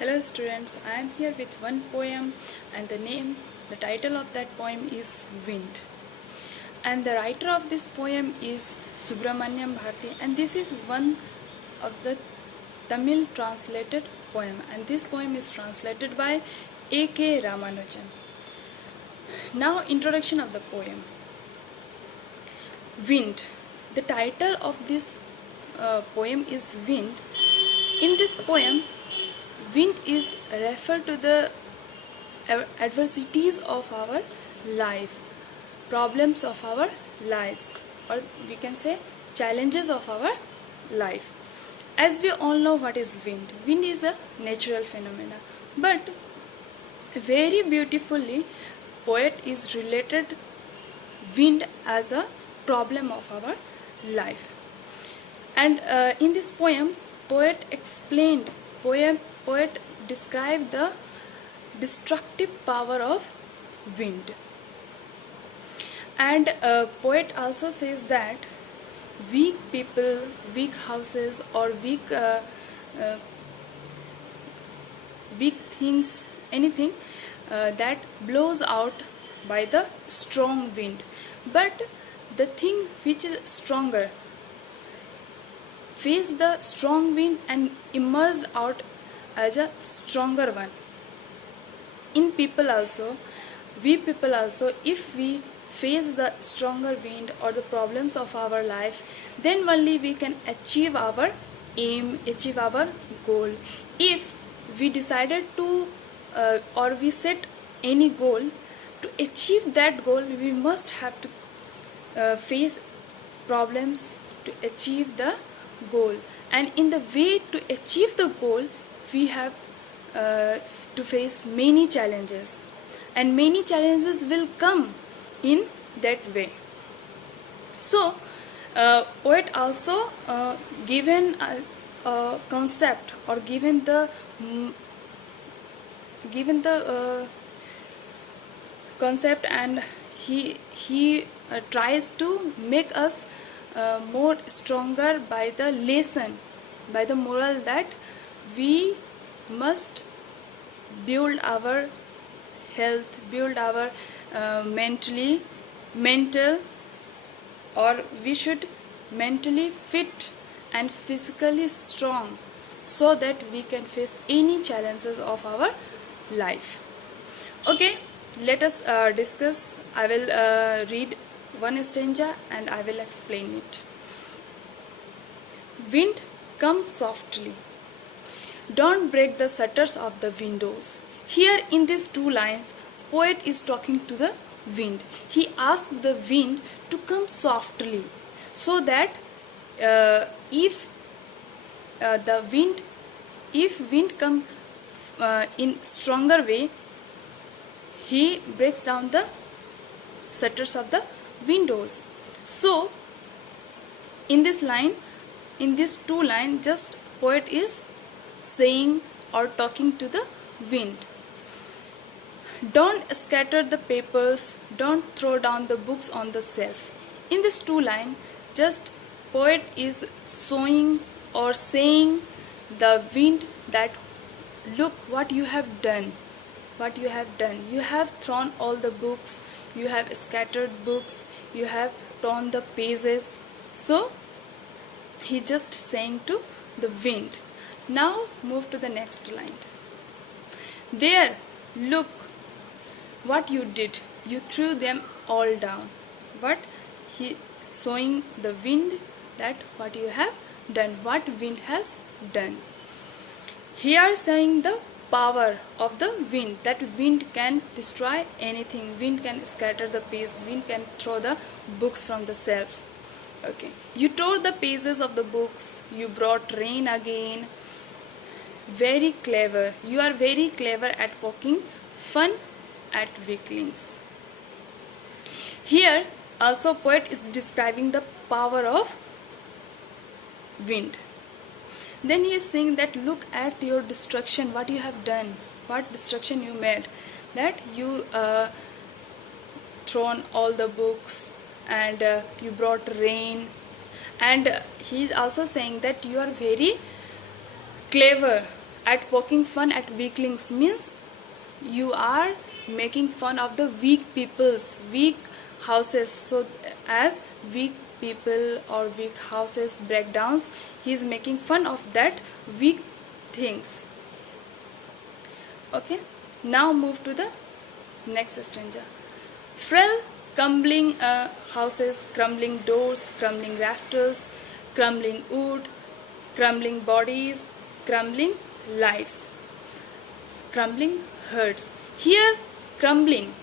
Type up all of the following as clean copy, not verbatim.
Hello students, I am here with one poem and the title of that poem is Wind. And the writer of this poem is Subramanyam Bharati, and this is one of the Tamil translated poem, and this poem is translated by A.K. Ramanujan. Now introduction of the poem. Wind. The title of this poem is Wind. In this poem, wind is referred to the adversities of our life, problems of our lives, or we can say challenges of our life. As we all know what is wind. Wind is a natural phenomena, but very beautifully poet is related wind as a problem of our life. And in this poem, poet described the destructive power of wind. And poet also says that weak people, weak houses, or weak things, anything that blows out by the strong wind. But the thing which is stronger face the strong wind and emerge out as a stronger one. In people also, we people also, if we face the stronger wind or the problems of our life, then only we can achieve our aim, achieve our goal. If we decided to or we set any goal, to achieve that goal we must have to face problems to achieve the goal. And in the way to achieve the goal, we have to face many challenges, and many challenges will come in that way. So poet also given a concept, or given the concept, and he tries to make us more stronger by the lesson, by the moral that we must build our health, build our mental, or we should mentally fit and physically strong, so that we can face any challenges of our life. Okay, let us discuss. I will read one stanza and I will explain it. Wind, come softly. Don't break the shutters of the windows. Here in these two lines, poet is talking to the wind. He asked the wind to come softly, so that if wind come in stronger way, he breaks down the shutters of the windows. So in this line, in this two line, just poet is saying or talking to the wind. Don't scatter the papers, don't throw down the books on the shelf. In this two line, just poet is showing or saying the wind that look what you have done, what you have done. You have thrown all the books, you have scattered books, you have torn the pages. So he just saying to the wind. Now move to the next line. There, look what you did, you threw them all down. But he showing the wind that what you have done, what wind has done. Here saying the power of the wind, that wind can destroy anything, wind can scatter the page, wind can throw the books from the shelf. Okay, you tore the pages of the books, you brought rain again. Very clever, you are very clever at poking fun at weaklings. Here also poet is describing the power of wind. Then he is saying that look at your destruction, what you have done, what destruction you made, that you thrown all the books, and you brought rain. And he is also saying that you are very clever at poking fun at weaklings means you are making fun of the weak people's weak houses. So as weak people or weak houses breakdowns, he is making fun of that weak things. Okay, now move to the next stanza. Frail crumbling houses, crumbling doors, crumbling rafters, crumbling wood, crumbling bodies, crumbling lives, crumbling hurts. Here crumbling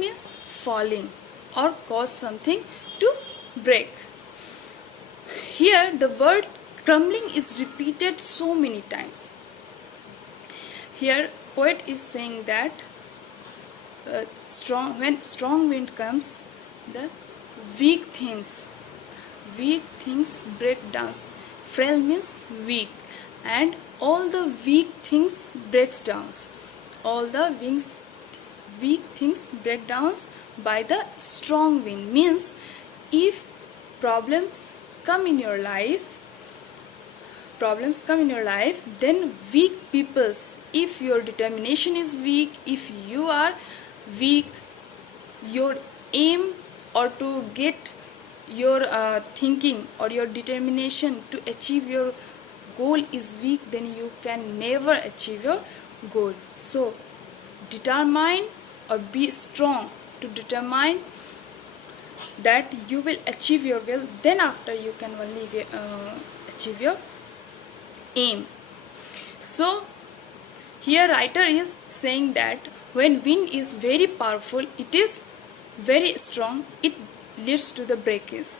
means falling or cause something to break. Here the word crumbling is repeated so many times. Here poet is saying that when strong wind comes, the weak things break down. Frail means weak, and all the weak things breaks down. All the weak things break down by the strong wind. Means if problems come in your life, then weak peoples, if your determination is weak, if you are weak, your aim or to get your thinking or your determination to achieve your goal is weak, then you can never achieve your goal. So determine or be strong to determine that you will achieve your goal, then after you can only achieve your aim. So here writer is saying that when wind is very powerful, it is very strong, it leads to the breakage,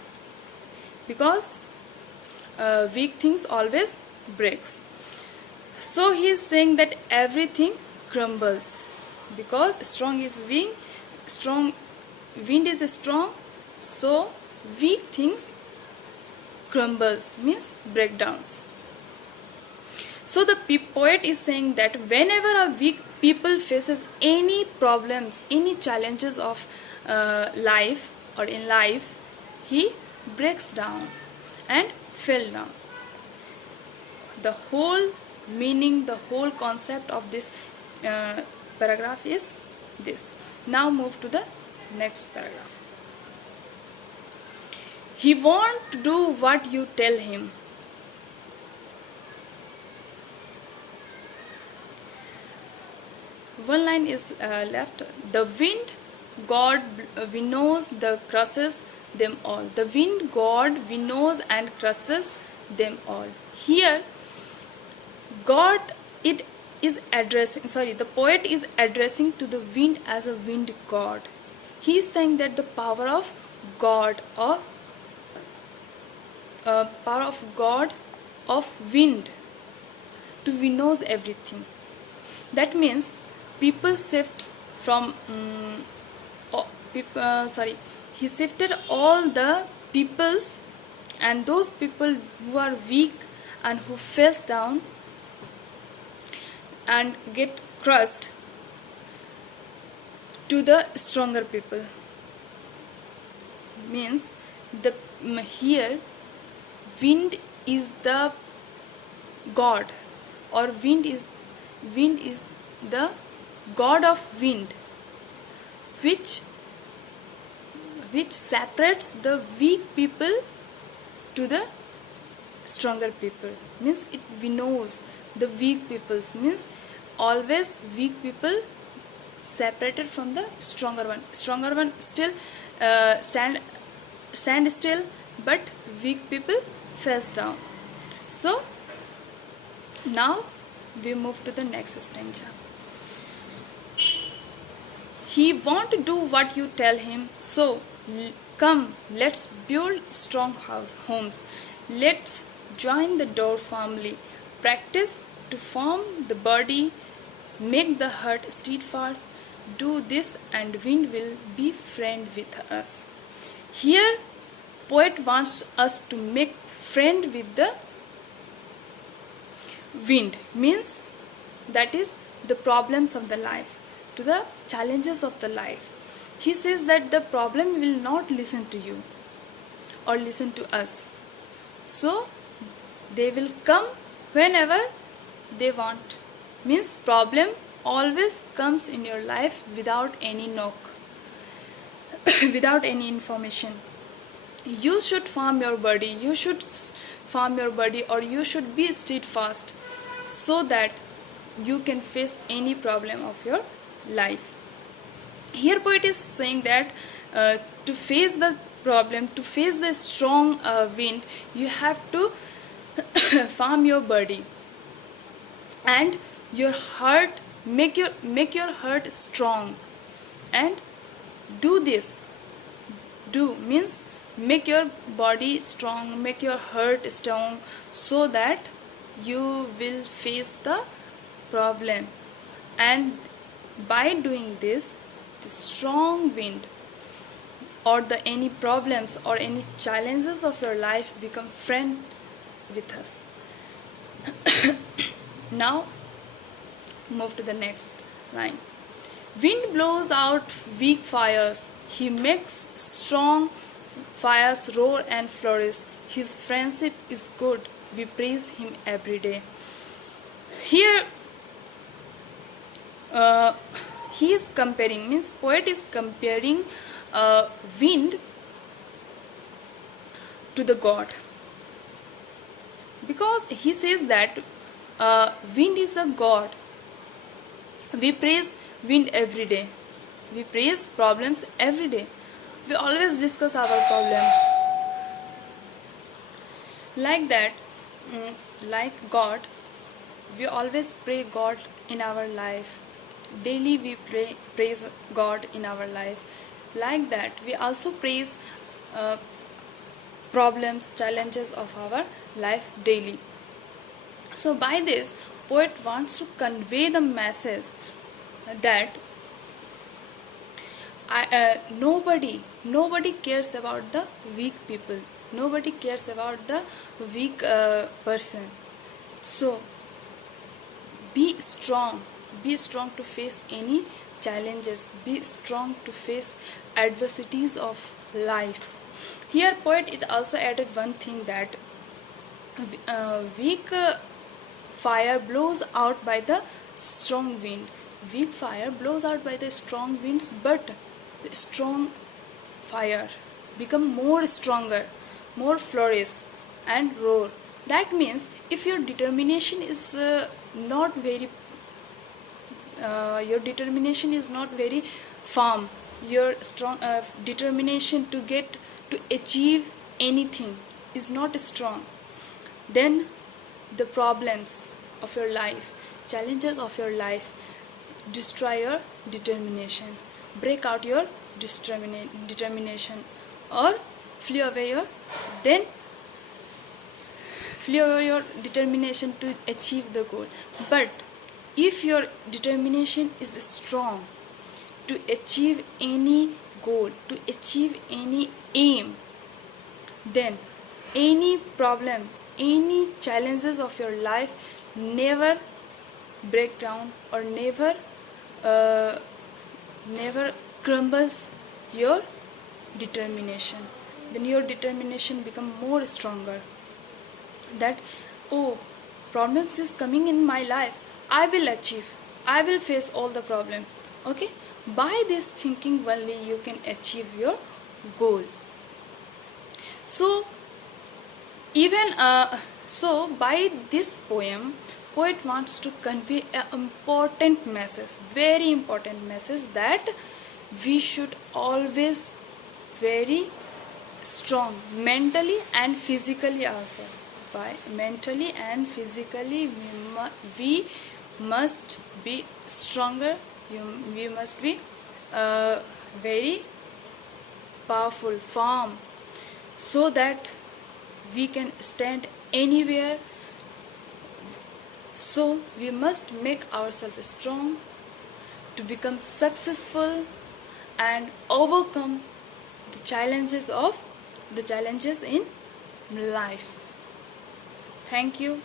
because weak things always breaks. So he is saying that everything crumbles because strong is weak, strong wind is strong, so weak things crumbles means breakdowns. So the poet is saying that whenever a weak people faces any problems, any challenges of life or in life, he breaks down and fell down. The whole meaning, the whole concept of this paragraph is this. Now move to the next paragraph. He won't do what you tell him. One line is left. The wind God winnows the crushes them all. The wind God winnows and crushes them all. Here God it is addressing, the poet is addressing to the wind as a wind god. He is saying that the power of God of wind to winnows everything. That means people shift from he shifted all the peoples, and those people who are weak and who falls down and get crushed to the stronger people. Means the here wind is the god, or wind is the god of wind, which separates the weak people to the stronger people. Means it winnows the weak peoples, means always weak people separated from the stronger one still stand still, but weak people falls down. So now we move to the next stanza. He won't do what you tell him, so come, let's build strong homes. Let's join the door firmly. Practice to form the body, make the heart steadfast. Do this and wind will be friend with us. Here poet wants us to make friend with the wind, means that is the problems of the life, to the challenges of the life. He says that the problem will not listen to you or listen to us, so they will come whenever they want. Means problem always comes in your life without any knock, without any information. You should farm your body, or you should be steadfast so that you can face any problem of your life. Here poet is saying that to face the problem, to face the strong wind, you have to farm your body and your heart, make your heart strong, and do this. Do means make your body strong, make your heart strong, so that you will face the problem. And by doing this, the strong wind or the any problems or any challenges of your life become friend with us. Now move to the next line. Wind blows out weak fires, he makes strong fires roar and flourish. His friendship is good, we praise him every day. Here he is comparing, means poet is comparing wind to the god, because he says that wind is a god. We praise wind every day, we praise problems every day, we always discuss our problem like that. Like God, we always pray God in our life, daily we praise God in our life. Like that we also praise problems, challenges of our life daily. So by this, poet wants to convey the message that nobody cares about the weak people, nobody cares about the weak person. So be strong to face any challenges, be strong to face adversities of life. Here poet is also added one thing, that weak fire blows out by the strong wind. Weak fire blows out by the strong winds, but the strong fire become more stronger, more flourish and roar. That means if your determination is not very firm, your strong determination to achieve anything is not strong, then the problems of your life, challenges of your life destroy your determination, break out your determination, or flee away your determination to achieve the goal. But if your determination is strong to achieve any goal, to achieve any aim, then any problem, any challenges of your life never break down or never crumbles your determination. Then your determination become more stronger, that oh, problems is coming in my life, I will achieve, I will face all the problem. Okay, by this thinking only you can achieve your goal. So even so by this poem, poet wants to convey an important message, very important message, that we should always very strong mentally and physically also. By mentally and physically we must be stronger, we must be very powerful, firm, so that we can stand anywhere. So we must make ourselves strong to become successful and overcome the challenges in life. Thank you.